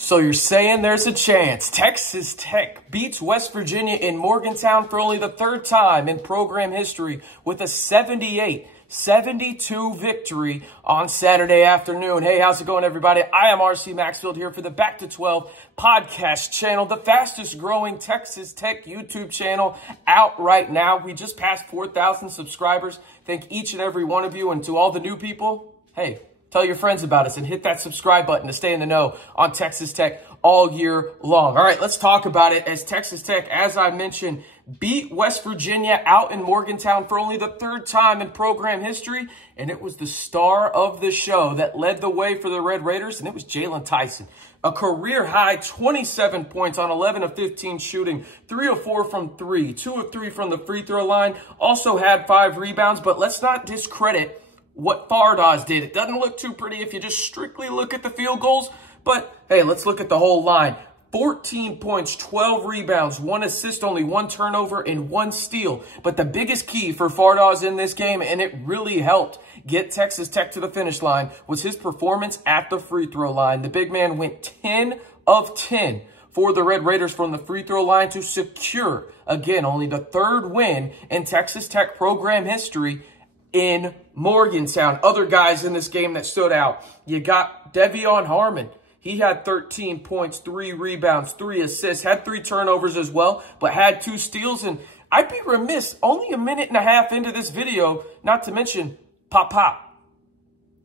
So you're saying there's a chance Texas Tech beats West Virginia in Morgantown for only the third time in program history with a 78-72 victory on Saturday afternoon. Hey, how's it going, everybody? I am RC Maxfield here for the Back to 12 podcast channel, the fastest growing Texas Tech YouTube channel out right now. We just passed 4,000 subscribers. Thank each and every one of you, and to all the new people, hey, tell your friends about us and hit that subscribe button to stay in the know on Texas Tech all year long. All right, let's talk about it as Texas Tech, as I mentioned, beat West Virginia out in Morgantown for only the third time in program history. And it was the star of the show that led the way for the Red Raiders, and it was Jaylon Tyson. A career-high 27 points on 11 of 15 shooting, 3 of 4 from 3, 2 of 3 from the free throw line. Also had 5 rebounds, but let's not discredit what Fardaws did. It doesn't look too pretty if you just strictly look at the field goals, but hey, let's look at the whole line. 14 points, 12 rebounds, 1 assist, only 1 turnover, and 1 steal. But the biggest key for Fardaws in this game, and it really helped get Texas Tech to the finish line, was his performance at the free throw line. The big man went 10 of 10 for the Red Raiders from the free throw line to secure, again, only the third win in Texas Tech program history in Morgantown. Other guys in this game that stood out, you got De'Vion Harmon. He had 13 points, 3 rebounds, 3 assists, had 3 turnovers as well, but had 2 steals. And I'd be remiss, only a minute and a half into this video, not to mention Pop.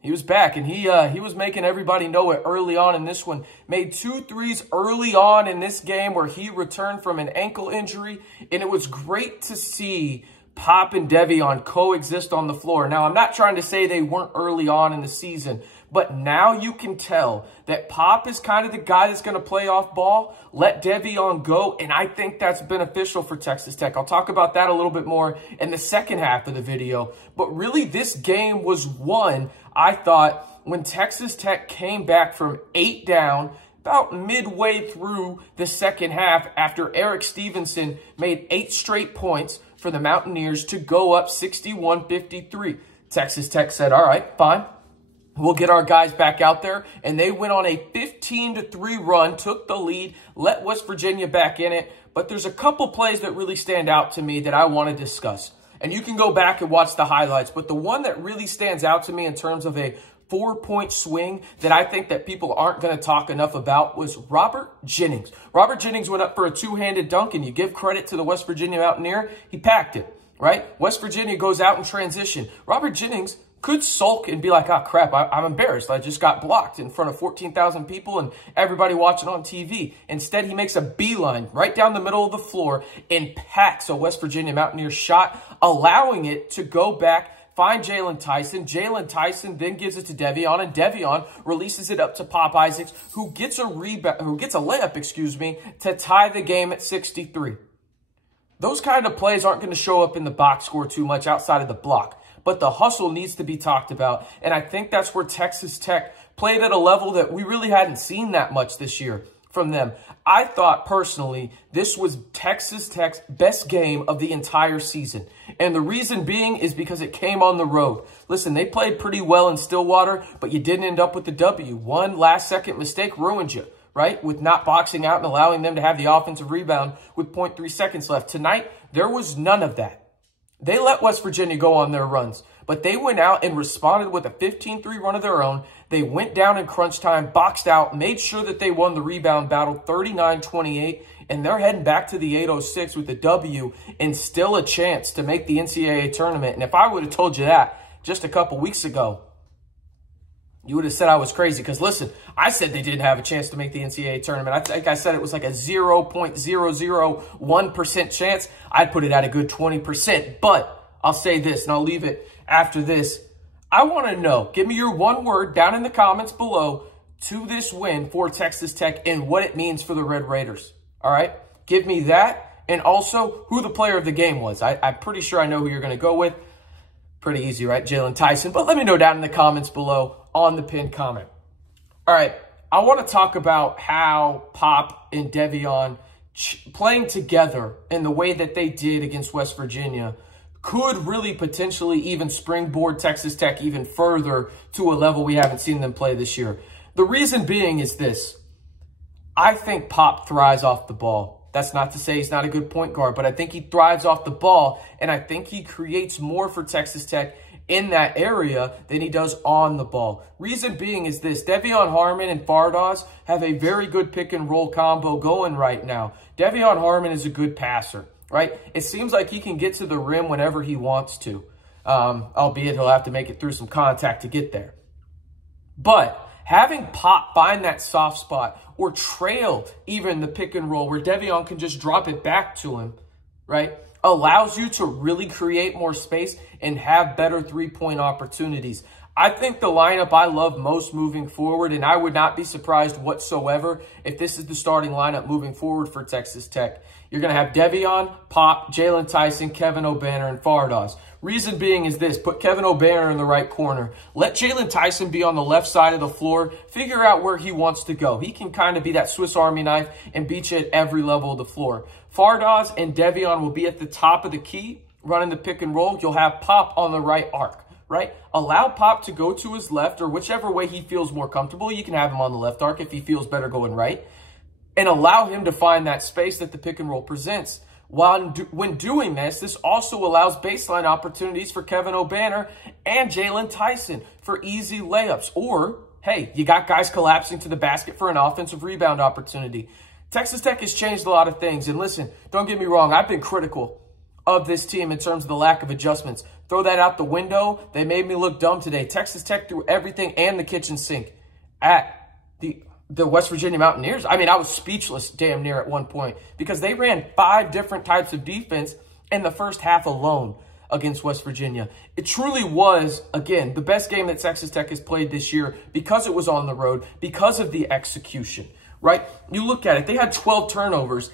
He was back, and he was making everybody know it early on in this one. Made 2 threes early on in this game where he returned from an ankle injury, and it was great to see Pop and De'Vion coexist on the floor. Now, I'm not trying to say they weren't early on in the season, but now you can tell that Pop is kind of the guy that's going to play off ball, let De'Vion go, and I think that's beneficial for Texas Tech. I'll talk about that a little bit more in the second half of the video. But really, this game was won, I thought, when Texas Tech came back from 8 down, about midway through the second half, after Eric Stevenson made 8 straight points for the Mountaineers to go up 61-53. Texas Tech said, all right, fine. We'll get our guys back out there. And they went on a 15-3 run, took the lead, let West Virginia back in it. But there's a couple plays that really stand out to me that I want to discuss. And you can go back and watch the highlights. But the one that really stands out to me in terms of a 4-point swing that I think that people aren't going to talk enough about was Robert Jennings. Robert Jennings went up for a 2-handed dunk, and you give credit to the West Virginia Mountaineer. He packed it, right? West Virginia goes out in transition. Robert Jennings could sulk and be like, oh, crap, I'm embarrassed. I just got blocked in front of 14,000 people and everybody watching on TV. Instead, he makes a beeline right down the middle of the floor and packs a West Virginia Mountaineer shot, allowing it to go back, find Jaylon Tyson. Jaylon Tyson then gives it to De'Vion, and De'Vion releases it up to Pop Isaacs, who gets a layup, to tie the game at 63. Those kind of plays aren't going to show up in the box score too much outside of the block, but the hustle needs to be talked about, and I think that's where Texas Tech played at a level that we really hadn't seen that much this year from them. I thought personally this was Texas Tech's best game of the entire season. And the reason being is because it came on the road. Listen, they played pretty well in Stillwater, but you didn't end up with the W. One last-second mistake ruined you, right? With not boxing out and allowing them to have the offensive rebound with 0.3 seconds left. Tonight, there was none of that. They let West Virginia go on their runs, but they went out and responded with a 15-3 run of their own. They went down in crunch time, boxed out, made sure that they won the rebound battle 39-28, and they're heading back to the 806 with the W and still a chance to make the NCAA tournament. And if I would have told you that just a couple weeks ago, you would have said I was crazy. Because listen, I said they didn't have a chance to make the NCAA tournament. I think I said it was like a 0.001% chance. I'd put it at a good 20%. But I'll say this, and I'll leave it after this. I want to know, give me your one word down in the comments below to this win for Texas Tech and what it means for the Red Raiders. All right? Give me that, and also who the player of the game was. I'm pretty sure I know who you're going to go with. Pretty easy, right? Jaylon Tyson. But let me know down in the comments below on the pinned comment. All right, I want to talk about how Pop and De'Vion playing together in the way that they did against West Virginia could really potentially even springboard Texas Tech even further to a level we haven't seen them play this year. The reason being is this. I think Pop thrives off the ball. That's not to say he's not a good point guard, but I think he thrives off the ball, and I think he creates more for Texas Tech in that area than he does on the ball. Reason being is this: De'Vion Harmon and Fardaws have a very good pick and roll combo going right now. De'Vion Harmon is a good passer, right? It seems like he can get to the rim whenever he wants to, albeit he'll have to make it through some contact to get there. But having Pop find that soft spot or trail even the pick and roll where De'Vion can just drop it back to him, right, allows you to really create more space and have better three-point opportunities. I think the lineup I love most moving forward, and I would not be surprised whatsoever if this is the starting lineup moving forward for Texas Tech. You're going to have De'Vion, Pop, Jaylon Tyson, Kevin Obanor, and Fardaws. Reason being is this: put Kevin Obanor in the right corner. Let Jaylon Tyson be on the left side of the floor. Figure out where he wants to go. He can kind of be that Swiss Army knife and beat you at every level of the floor. Fardaws and De'Vion will be at the top of the key, running the pick and roll. You'll have Pop on the right arc, right? Allow Pop to go to his left or whichever way he feels more comfortable. You can have him on the left arc if he feels better going right. And allow him to find that space that the pick and roll presents. When doing this, this also allows baseline opportunities for Kevin Obanor and Jaylon Tyson for easy layups. Or, hey, you got guys collapsing to the basket for an offensive rebound opportunity. Texas Tech has changed a lot of things. And listen, don't get me wrong, I've been critical of this team in terms of the lack of adjustments. Throw that out the window. They made me look dumb today. Texas Tech threw everything and the kitchen sink at the West Virginia Mountaineers. I mean, I was speechless damn near at one point because they ran 5 different types of defense in the first half alone against West Virginia. It truly was, again, the best game that Texas Tech has played this year because it was on the road, because of the execution, right? You look at it, they had 12 turnovers.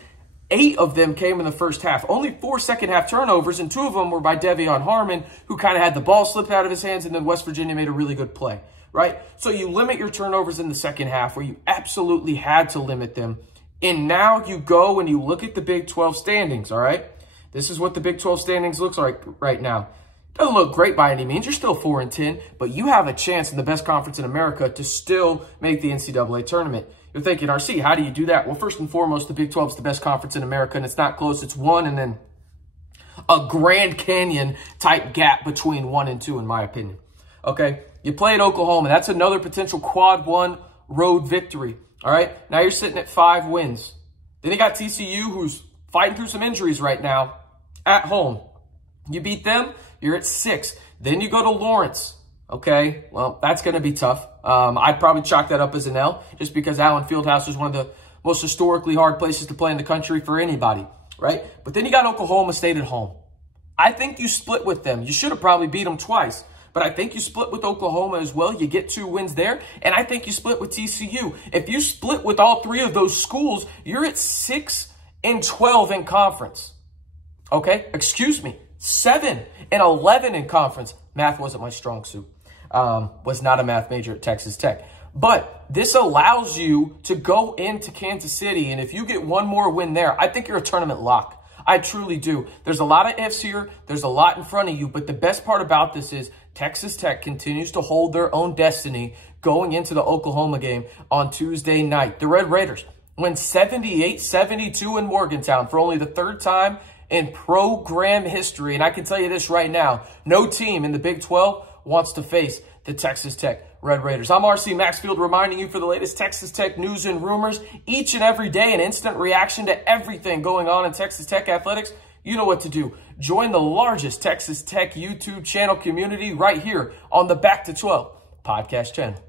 8 of them came in the first half. Only 4 second-half turnovers, and 2 of them were by De'Vion Harmon, who kind of had the ball slip out of his hands, and then West Virginia made a really good play, right? So you limit your turnovers in the second half where you absolutely had to limit them. And now you go and you look at the Big 12 standings, all right? This is what the Big 12 standings looks like right now. Doesn't look great by any means. You're still 4-10, but you have a chance in the best conference in America to still make the NCAA tournament. You're thinking, RC, how do you do that? Well, first and foremost, the Big 12 is the best conference in America, and it's not close. It's 1 and then a Grand Canyon-type gap between 1 and 2, in my opinion. Okay? You play at Oklahoma. That's another potential quad 1 road victory. All right? Now you're sitting at 5 wins. Then you got TCU, who's fighting through some injuries right now, at home. You beat them, you're at 6. Then you go to Lawrence. Okay, well, that's going to be tough. I'd probably chalk that up as an L just because Allen Fieldhouse is one of the most historically hard places to play in the country for anybody, right? But then you got Oklahoma State at home. I think you split with them. You should have probably beat them twice, but I think you split with Oklahoma as well. You get 2 wins there, and I think you split with TCU. If you split with all 3 of those schools, you're at 6-12 in conference. Okay, excuse me, 7-11 in conference. Math wasn't my strong suit. Was not a math major at Texas Tech. But this allows you to go into Kansas City, and if you get 1 more win there, I think you're a tournament lock. I truly do. There's a lot of ifs here. There's a lot in front of you, but the best part about this is Texas Tech continues to hold their own destiny going into the Oklahoma game on Tuesday night. The Red Raiders win 78-72 in Morgantown for only the 3rd time in program history, and I can tell you this right now, no team in the Big 12 wants to face the Texas Tech Red Raiders. I'm RC Maxfield reminding you for the latest Texas Tech news and rumors each and every day, an instant reaction to everything going on in Texas Tech athletics. You know what to do. Join the largest Texas Tech YouTube channel community right here on the Back to 12 podcast channel.